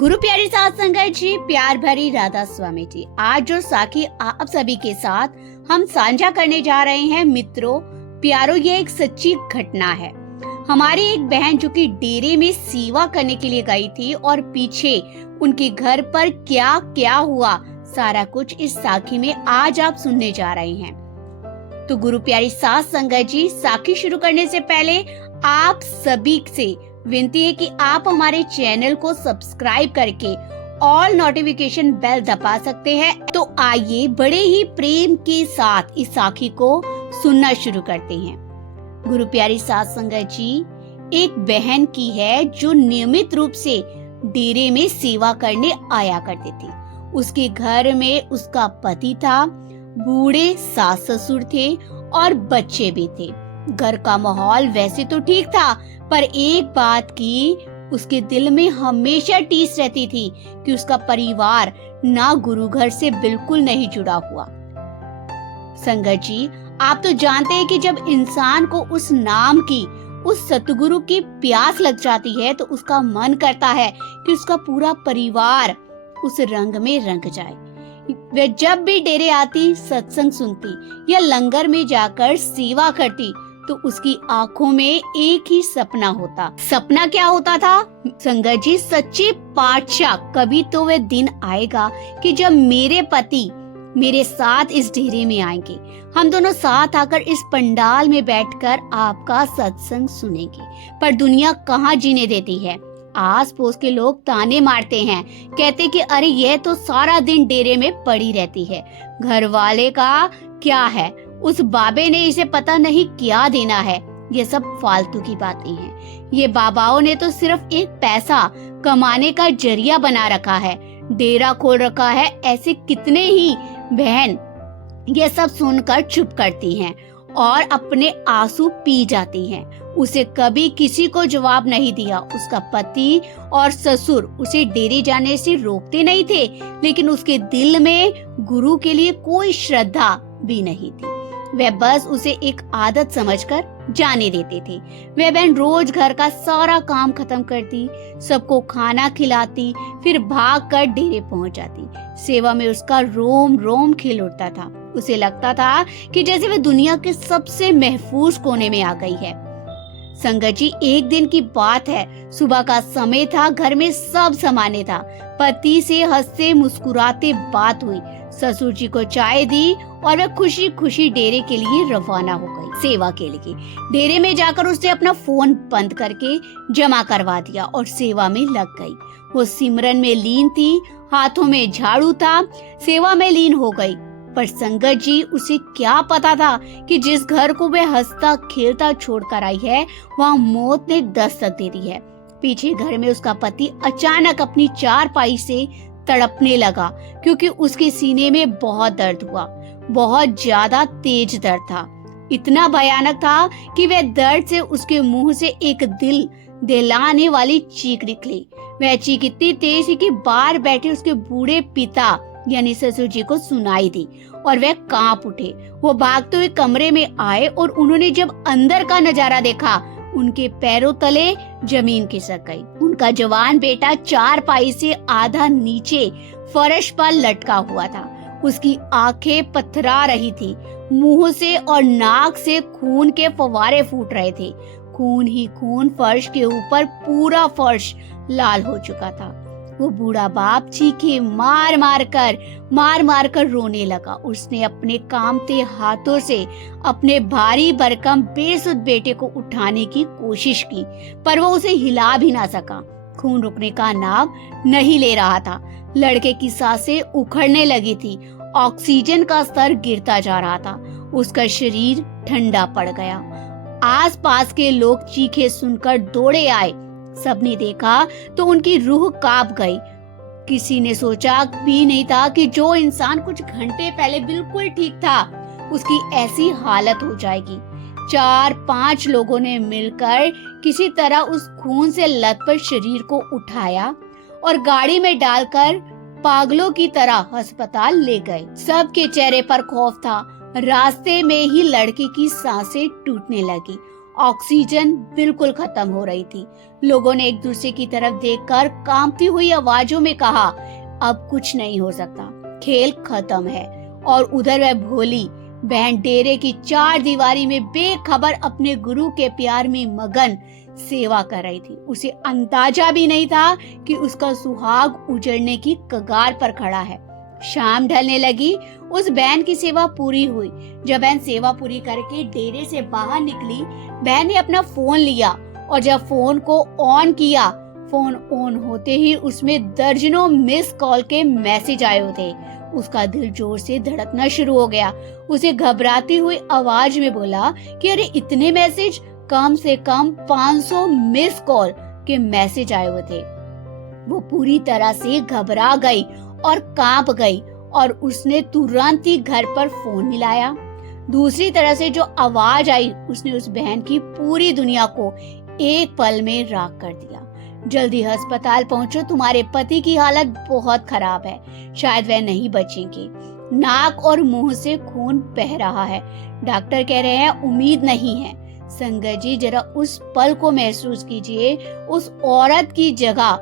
गुरु प्यारी साथ संगत जी, प्यार भरी राधा स्वामी जी। आज जो साखी आप सभी के साथ हम साझा करने जा रहे हैं मित्रों प्यारों, ये एक सच्ची घटना है। हमारी एक बहन जो कि डेरे में सेवा करने के लिए गई थी और पीछे उनके घर पर क्या क्या हुआ, सारा कुछ इस साखी में आज आप सुनने जा रहे हैं। तो गुरु प्यारी साथ संगत जी, साखी शुरू करने से पहले आप सभी से विनती है कि आप हमारे चैनल को सब्सक्राइब करके ऑल नोटिफिकेशन बेल दबा सकते हैं। तो आइए बड़े ही प्रेम के साथ इस साखी को सुनना शुरू करते हैं। गुरु प्यारी साथ संगत जी, एक बहन की है जो नियमित रूप से डेरे में सेवा करने आया करती थी। उसके घर में उसका पति था, बूढ़े सास ससुर थे और बच्चे भी थे। घर का माहौल वैसे तो ठीक था, पर एक बात की उसके दिल में हमेशा टीस रहती थी कि उसका परिवार ना गुरु घर से बिल्कुल नहीं जुड़ा हुआ। संगत जी, आप तो जानते हैं कि जब इंसान को उस नाम की, उस सतगुरु की प्यास लग जाती है तो उसका मन करता है कि उसका पूरा परिवार उस रंग में रंग जाए। वह जब भी डेरे आती, सत्संग सुनती या लंगर में जाकर सेवा करती तो उसकी आंखों में एक ही सपना होता। सपना क्या होता था संगत जी? सच्चे पातशाह, कभी तो वह दिन आएगा कि जब मेरे पति मेरे साथ इस डेरे में आएंगे, हम दोनों साथ आकर इस पंडाल में बैठकर आपका सत्संग सुनेंगे। पर दुनिया कहाँ जीने देती है। आस पड़ोस के लोग ताने मारते हैं, कहते कि अरे यह तो सारा दिन डेरे में पड़ी रहती है, घर वाले का क्या है, उस बाबे ने इसे पता नहीं क्या देना है। ये सब फालतू की बातें हैं। ये बाबाओं ने तो सिर्फ एक पैसा कमाने का जरिया बना रखा है, डेरा खोल रखा है। ऐसे कितने ही बहन ये सब सुनकर चुप करती हैं और अपने आंसू पी जाती हैं। उसे कभी किसी को जवाब नहीं दिया। उसका पति और ससुर उसे डेरे जाने से रोकते नहीं थे, लेकिन उसके दिल में गुरु के लिए कोई श्रद्धा भी नहीं थी। वह बस उसे एक आदत समझकर जाने देते थे। वह बहन रोज घर का सारा काम खत्म करती, सबको खाना खिलाती, फिर भागकर डेरे पहुंच जाती। सेवा में उसका रोम रोम खिल उठता था। उसे लगता था कि जैसे वह दुनिया के सबसे महफूज कोने में आ गई है। संगत जी, एक दिन की बात है, सुबह का समय था, घर में सब सामान्य था। पति से हंसते मुस्कुराते बात हुई, ससुर जी को चाय दी और वह खुशी खुशी डेरे के लिए रवाना हो गई सेवा के लिए। डेरे में जाकर उसने अपना फोन बंद करके जमा करवा दिया और सेवा में लग गई। वो सिमरन में लीन थी, हाथों में झाड़ू था, सेवा में लीन हो गई। पर संगत जी, उसे क्या पता था कि जिस घर को वह हंसता खेलता छोड़कर आई है, वहाँ मौत ने दस्तक दे दी है। पीछे घर में उसका पति अचानक अपनी चारपाई से तड़पने लगा, क्योंकि उसके सीने में बहुत दर्द हुआ। बहुत ज्यादा तेज दर्द था, इतना भयानक था कि वह दर्द से उसके मुंह से एक दिल दहलाने वाली चीख निकली। वह चीख इतनी तेज थी कि बाहर बैठे उसके बूढ़े पिता यानी ससुर जी को सुनाई दी और वह कांप उठे। वो भागते हुए कमरे में आए और उन्होंने जब अंदर का नजारा देखा, उनके पैरों तले जमीन खिसक गई। उनका जवान बेटा चारपाई से आधा नीचे फर्श पर लटका हुआ था। उसकी आंखें पथरा रही थी, मुंह से और नाक से खून के फव्वारे फूट रहे थे। खून ही खून, फर्श के ऊपर पूरा फर्श लाल हो चुका था। वो बूढ़ा बाप चीखे मार मार कर रोने लगा। उसने अपने कांपते हाथों से अपने भारी भरकम बेसुध बेटे को उठाने की कोशिश की, पर वो उसे हिला भी ना सका। खून रुकने का नाम नहीं ले रहा था। लड़के की सांसें उखड़ने लगी थी, ऑक्सीजन का स्तर गिरता जा रहा था। उसका शरीर ठंडा पड़ गया। आसपास के लोग चीखे सुनकर दौड़े आए। सबने देखा तो उनकी रूह कांप गई। किसी ने सोचा भी नहीं था कि जो इंसान कुछ घंटे पहले बिल्कुल ठीक था, उसकी ऐसी हालत हो जाएगी। 4-5 लोगों ने मिलकर किसी तरह उस खून से लथपथ शरीर को उठाया और गाड़ी में डालकर पागलों की तरह अस्पताल ले गए। सबके चेहरे पर खौफ था। रास्ते में ही लड़के की सांसें टूटने लगी, ऑक्सीजन बिल्कुल खत्म हो रही थी। लोगों ने एक दूसरे की तरफ देखकर कांपती हुई आवाजों में कहा, अब कुछ नहीं हो सकता, खेल खत्म है। और उधर वह भोली बहन डेरे की चार दीवारी में बेखबर अपने गुरु के प्यार में मगन सेवा कर रही थी। उसे अंदाजा भी नहीं था कि उसका सुहाग उजड़ने की कगार पर खड़ा है। शाम ढलने लगी, उस बहन की सेवा पूरी हुई। जब बहन सेवा पूरी करके डेरे से बाहर निकली, बहन ने अपना फोन लिया और जब फोन को ऑन किया, फोन ऑन होते ही उसमें दर्जनों मिस कॉल के मैसेज आए थे। उसका दिल जोर से धड़कना शुरू हो गया। उसे घबराती हुई आवाज में बोला कि अरे इतने मैसेज, कम से कम 500 मिस कॉल के मैसेज आए हुए थे। वो पूरी तरह से घबरा गई और कांप गई और उसने तुरंत ही घर पर फोन मिलाया। दूसरी तरह से जो आवाज आई, उसने उस बहन की पूरी दुनिया को एक पल में राख कर दिया। जल्दी अस्पताल पहुंचो, तुम्हारे पति की हालत बहुत खराब है, शायद वह नहीं बचेंगे। नाक और मुंह से खून बह रहा है, डॉक्टर कह रहे हैं उम्मीद नहीं है। संगत जी, जरा उस पल को महसूस कीजिए। उस औरत की जगह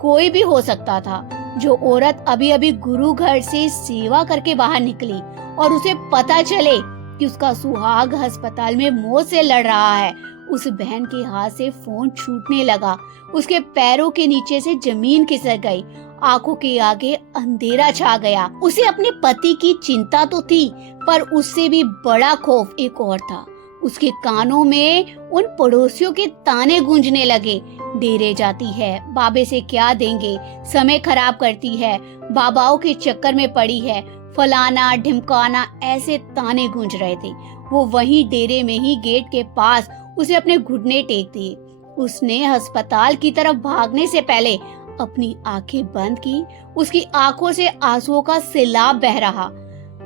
कोई भी हो सकता था। जो औरत अभी अभी गुरु घर से सेवा करके बाहर निकली और उसे पता चले कि उसका सुहाग अस्पताल में मौत से लड़ रहा है, उस बहन के हाथ से फोन छूटने लगा। उसके पैरों के नीचे से जमीन खिसक गई, आंखों के आगे अंधेरा छा गया। उसे अपने पति की चिंता तो थी, पर उससे भी बड़ा खौफ एक और था। उसके कानों में उन पड़ोसियों के ताने गूंजने लगे, डेरे जाती है, बाबे से क्या देंगे, समय खराब करती है, बाबाओं के चक्कर में पड़ी है, फलाना ढिमकाना, ऐसे ताने गूंज रहे थे। वो वहीं डेरे में ही गेट के पास उसे अपने घुटने टेक दिए। उसने अस्पताल की तरफ भागने से पहले अपनी आंखें बंद की। उसकी आंखों से आंसुओं का सैलाब बह रहा।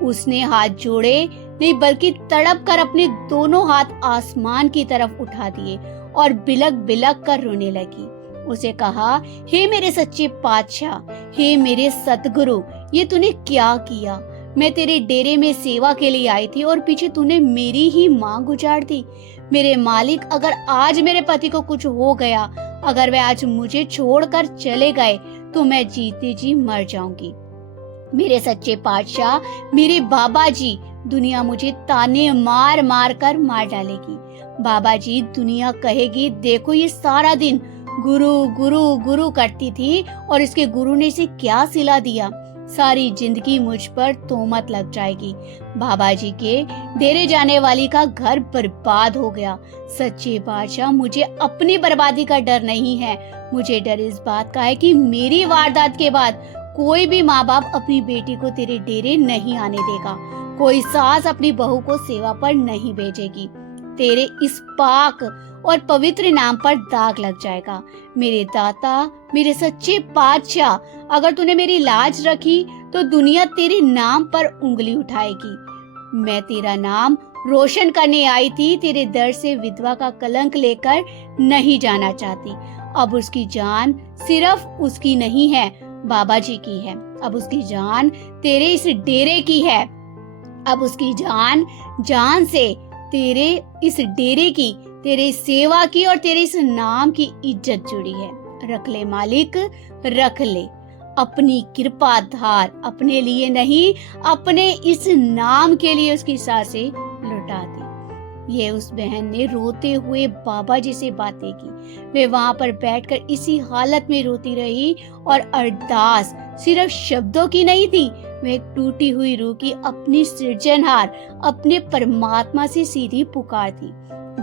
उसने हाथ जोड़े नहीं, बल्कि तड़प कर अपने दोनों हाथ आसमान की तरफ उठा दिए और बिलक बिलक कर रोने लगी। उसे कहा, हे मेरे सच्चे पातशाह, हे मेरे सतगुरु, ये तूने क्या किया? मैं तेरे डेरे में सेवा के लिए आई थी और पीछे तूने मेरी ही मांग उजाड़ दी। मेरे मालिक, अगर आज मेरे पति को कुछ हो गया, अगर वे आज मुझे छोड़कर चले गए, तो मैं जीते जी मर जाऊंगी। मेरे सच्चे पातशाह, मेरे बाबा जी, दुनिया मुझे ताने मार मार कर मार डालेगी। बाबा जी, दुनिया कहेगी, देखो ये सारा दिन गुरु गुरु गुरु करती थी और इसके गुरु ने इसे क्या सिला दिया। सारी जिंदगी मुझ पर तोहमत लग जाएगी। बाबा जी के डेरे जाने वाली का घर बर्बाद हो गया। सच्चे बादशाह, मुझे अपनी बर्बादी का डर नहीं है, मुझे डर इस बात का है कि मेरी वारदात के बाद कोई भी माँ बाप अपनी बेटी को तेरे डेरे नहीं आने देगा। कोई सास अपनी बहू को सेवा पर नहीं भेजेगी। तेरे इस पाक और पवित्र नाम पर दाग लग जाएगा। मेरे दाता, मेरे सच्चे पातशाह, अगर तूने मेरी लाज रखी तो दुनिया तेरे नाम पर उंगली उठाएगी। मैं तेरा नाम रोशन करने आई थी, तेरे दर से विधवा का कलंक लेकर नहीं जाना चाहती। अब उसकी जान सिर्फ उसकी नहीं है, बाबा जी की है। अब उसकी जान तेरे इस डेरे की है। अब उसकी जान जान से तेरे इस डेरे की, तेरे सेवा की और तेरे इस नाम की इज्जत जुड़ी है। रख ले मालिक, रख ले। अपनी कृपा धार अपने लिए नहीं, अपने इस नाम के लिए उसकी सांसें लुटा दी। ये उस बहन ने रोते हुए बाबा जी से बातें की। वे वहां पर बैठकर इसी हालत में रोती रही और अरदास सिर्फ शब्दों की नहीं थी, वह एक टूटी हुई रूह की अपनी सृजनहार, अपने परमात्मा से सीधी पुकार थी।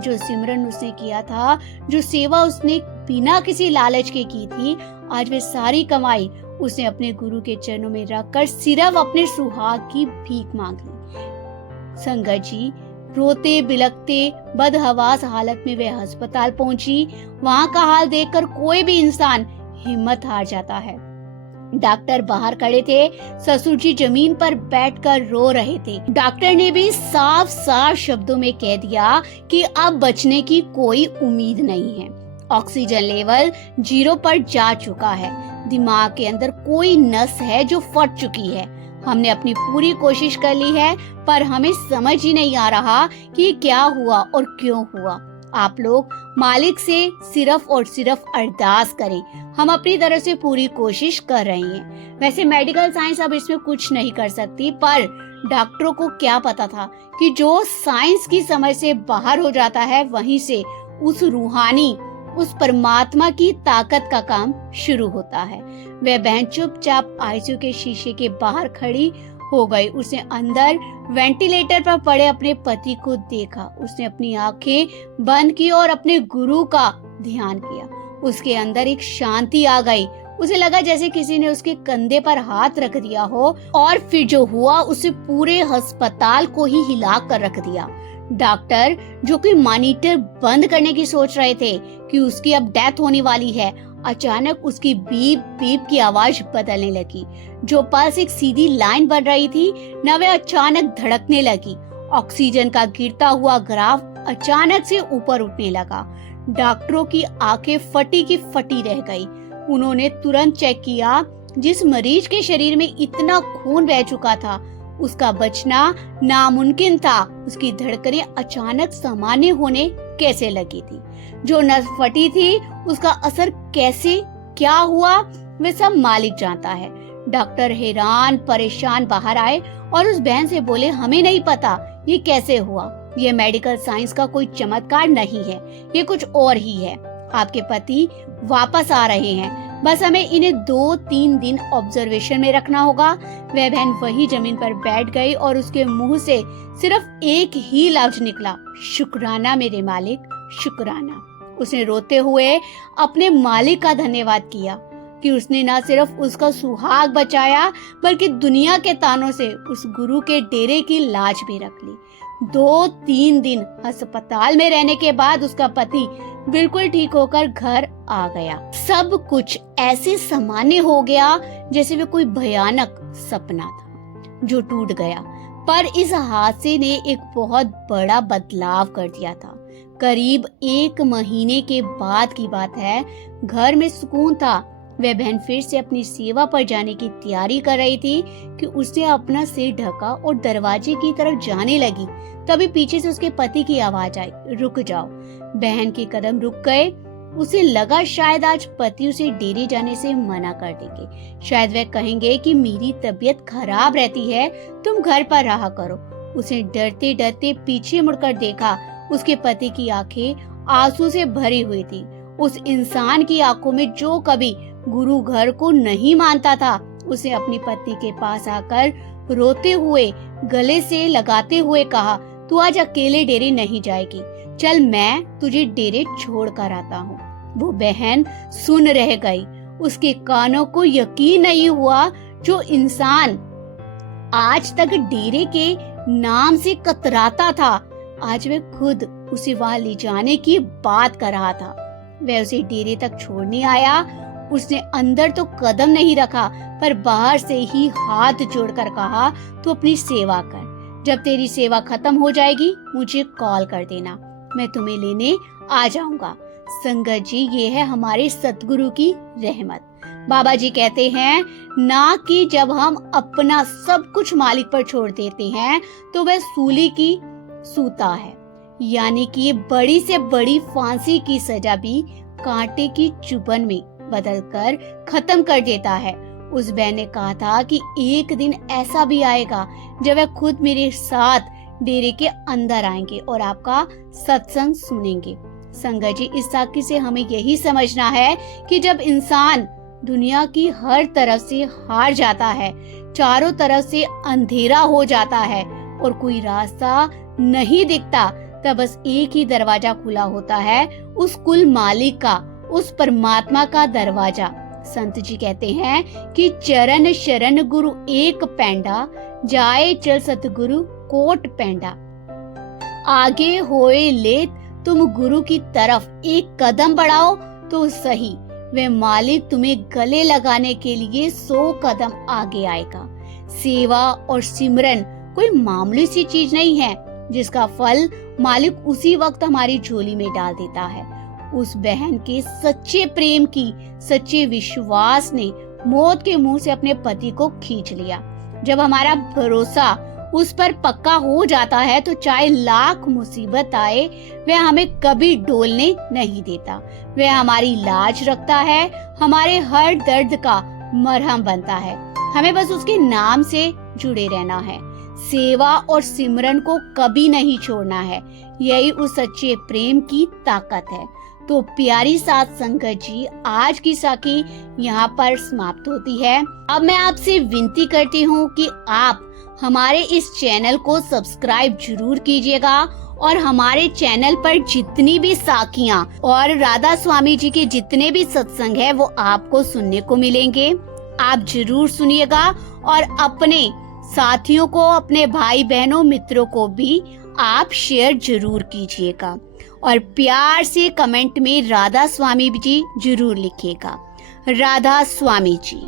जो सिमरन उसने किया था, जो सेवा उसने बिना किसी लालच के की थी, आज वे सारी कमाई उसने अपने गुरु के चरणों में रखकर सिर्फ अपने सुहाग की भीख मांग ली। संगत जी, रोते बिलखते बदहवास हालत में वे अस्पताल पहुंची। वहां का हाल देखकर कोई भी इंसान हिम्मत हार जाता है। डॉक्टर बाहर खड़े थे, ससुर जी जमीन पर बैठकर रो रहे थे। डॉक्टर ने भी साफ साफ शब्दों में कह दिया कि अब बचने की कोई उम्मीद नहीं है। ऑक्सीजन लेवल 0 पर जा चुका है। दिमाग के अंदर कोई नस है जो फट चुकी है। हमने अपनी पूरी कोशिश कर ली है, पर हमें समझ ही नहीं आ रहा कि क्या हुआ और क्यों हुआ। आप लोग मालिक से सिर्फ और सिर्फ अरदास करें। हम अपनी तरफ से पूरी कोशिश कर रहे हैं। वैसे मेडिकल साइंस अब इसमें कुछ नहीं कर सकती, पर डॉक्टरों को क्या पता था कि जो साइंस की समझ से बाहर हो जाता है, वहीं से उस रूहानी, उस परमात्मा की ताकत का काम शुरू होता है। वह बहन चुपचाप आईसीयू के शीशे के बाहर खड़ी हो गई। उसने अंदर वेंटिलेटर पर पड़े अपने पति को देखा। उसने अपनी आंखें बंद की और अपने गुरु का ध्यान किया। उसके अंदर एक शांति आ गई। उसे लगा जैसे किसी ने उसके कंधे पर हाथ रख दिया हो, और फिर जो हुआ उसे पूरे अस्पताल को ही हिला कर रख दिया। डॉक्टर, जो कि मॉनिटर बंद करने की सोच रहे थे कि उसकी अब डेथ होने वाली है, अचानक उसकी बीप बीप की आवाज बदलने लगी। जो पल्स एक सीधी लाइन बन रही थी, न वह अचानक धड़कने लगी। ऑक्सीजन का गिरता हुआ ग्राफ अचानक से ऊपर उठने लगा। डॉक्टरों की आंखें फटी की फटी रह गई। उन्होंने तुरंत चेक किया। जिस मरीज के शरीर में इतना खून बह चुका था, उसका बचना नामुमकिन था। उसकी धड़कनें अचानक सामान्य होने कैसे लगी थी? जो नस फटी थी, उसका असर कैसे क्या हुआ, वे सब मालिक जानता है। डॉक्टर हैरान परेशान बाहर आए और उस बहन से बोले, हमें नहीं पता ये कैसे हुआ। ये मेडिकल साइंस का कोई चमत्कार नहीं है, ये कुछ और ही है। आपके पति वापस आ रहे हैं, बस हमें इन्हें 2-3 दिन ऑब्जर्वेशन में रखना होगा। वह बहन वही जमीन पर बैठ गई और उसके मुंह से सिर्फ एक ही लफ्ज निकला, शुक्राना मेरे मालिक, शुक्राना। उसने रोते हुए अपने मालिक का धन्यवाद किया कि उसने न सिर्फ उसका सुहाग बचाया, बल्कि दुनिया के तानों से उस गुरु के डेरे की लाज भी रख ली। 2-3 दिन अस्पताल में रहने के बाद उसका पति बिल्कुल ठीक होकर घर आ गया। सब कुछ ऐसे सामान्य हो गया जैसे वे कोई भयानक सपना था जो टूट गया। पर इस हादसे ने एक बहुत बड़ा बदलाव कर दिया था। करीब 1 महीने के बाद की बात है। घर में सुकून था। वह बहन फिर से अपनी सेवा पर जाने की तैयारी कर रही थी कि उसने अपना सिर ढका और दरवाजे की तरफ जाने लगी। तभी पीछे से उसके पति की आवाज आई, रुक जाओ। बहन के कदम रुक गए। उसे लगा शायद आज पति उसे डेरे जाने से मना कर देंगे। शायद वह कहेंगे कि मेरी तबीयत खराब रहती है, तुम घर पर रहा करो। उसने डरते डरते पीछे मुड़कर देखा। उसके पति की आंखें आंसू से भरी हुई थी। उस इंसान की आंखों में जो कभी गुरु घर को नहीं मानता था। उसे अपनी पति के पास आकर रोते हुए गले से लगाते हुए कहा, तू आज अकेले डेरे नहीं जाएगी, चल मैं तुझे डेरे छोड़ कर आता हूँ। वो बहन सुन रह गई। उसके कानों को यकीन नहीं हुआ। जो इंसान आज तक डेरे के नाम से कतराता था, आज वह खुद उसे वहां ले जाने की बात कर रहा था। वह उसे डेरे तक छोड़ने आया। उसने अंदर तो कदम नहीं रखा, पर बाहर से ही हाथ जोड़कर कहा, तू अपनी सेवा कर। जब तेरी सेवा खत्म हो जाएगी मुझे कॉल कर देना, मैं तुम्हें लेने आ जाऊंगा। संगत जी, ये है हमारे सतगुरु की रहमत। बाबा जी कहते हैं ना कि जब हम अपना सब कुछ मालिक पर छोड़ देते हैं तो वह सूली की सूता है, यानी कि ये बड़ी से बड़ी फांसी की सजा भी कांटे की चुभन में बदलकर खत्म कर देता है। उस बहन ने कहा था कि एक दिन ऐसा भी आएगा जब वह खुद मेरे साथ डेरे के अंदर आएंगे और आपका सत्संग सुनेंगे। संगत जी, इस साखी से हमें यही समझना है कि जब इंसान दुनिया की हर तरफ से हार जाता है, चारों तरफ से अंधेरा हो जाता है और कोई रास्ता नहीं दिखता, तब बस एक ही दरवाजा खुला होता है, उस कुल मालिक का, उस परमात्मा का दरवाजा। संत जी कहते हैं कि चरण शरण गुरु एक पैंडा, जाए चल सतगुरु कोट पैंडा। आगे होए ले तुम गुरु की तरफ एक कदम बढ़ाओ तो सही, वे मालिक तुम्हें गले लगाने के लिए 100 कदम आगे आएगा। सेवा और सिमरन कोई मामूली सी चीज नहीं है जिसका फल मालिक उसी वक्त हमारी झोली में डाल देता है। उस बहन के सच्चे प्रेम की, सच्चे विश्वास ने मौत के मुंह से अपने पति को खींच लिया। जब हमारा भरोसा उस पर पक्का हो जाता है तो चाहे लाख मुसीबत आए वह हमें कभी डोलने नहीं देता। वह हमारी लाज रखता है, हमारे हर दर्द का मरहम बनता है। हमें बस उसके नाम से जुड़े रहना है, सेवा और सिमरन को कभी नहीं छोड़ना है। यही उस सच्चे प्रेम की ताकत है। तो प्यारी साथ संगत जी, आज की साखी यहाँ पर समाप्त होती है। अब मैं आपसे विनती करती हूँ कि आप हमारे इस चैनल को सब्सक्राइब जरूर कीजिएगा और हमारे चैनल पर जितनी भी साखियाँ और राधा स्वामी जी के जितने भी सत्संग है वो आपको सुनने को मिलेंगे। आप जरूर सुनिएगा और अपने साथियों को, अपने भाई बहनों, मित्रों को भी आप शेयर जरूर कीजिएगा और प्यार से कमेंट में राधा स्वामी जी जरूर लिखिएगा। राधा स्वामी जी।